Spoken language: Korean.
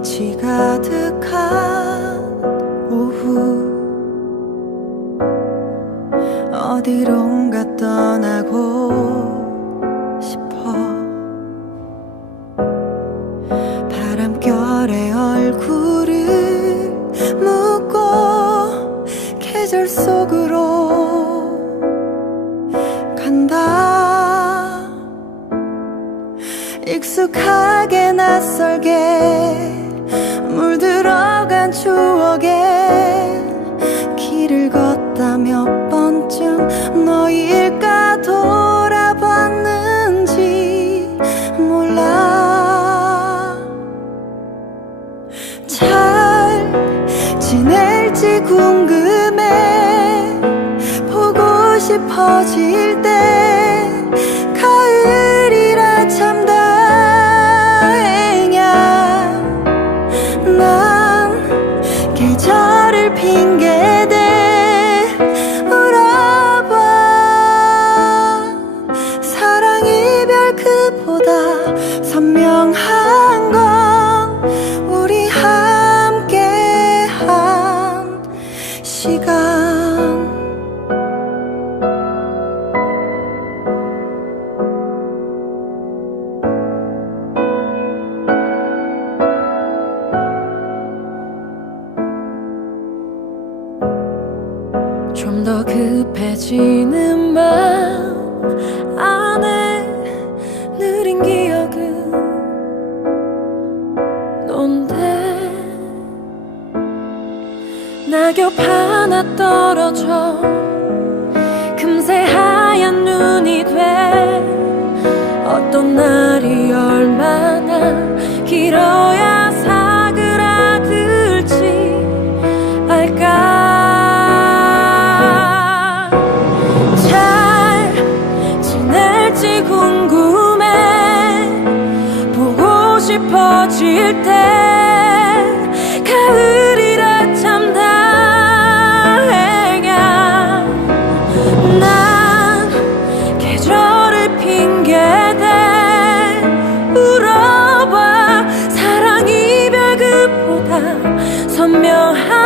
빛이 가득한 오후. 어디론가 떠나고 싶어. 바람결에 얼굴을 묻고 계절 속으로 간다. 익숙하게 낯설게 싶어질 때 가을이라 참 다행이야. 난 계절을 핑계 좀 더 급해지는 마음 안에 느린 기억은 넌데? 낙엽 하나 떨어져 금세 하얀 눈이 돼. 어떤 날이 얼마나 길어야 사그라들지? 알까 가을이라 참 다행이야. 난 계절을 핑계대 울어봐. 사랑 이별 그보다 선명한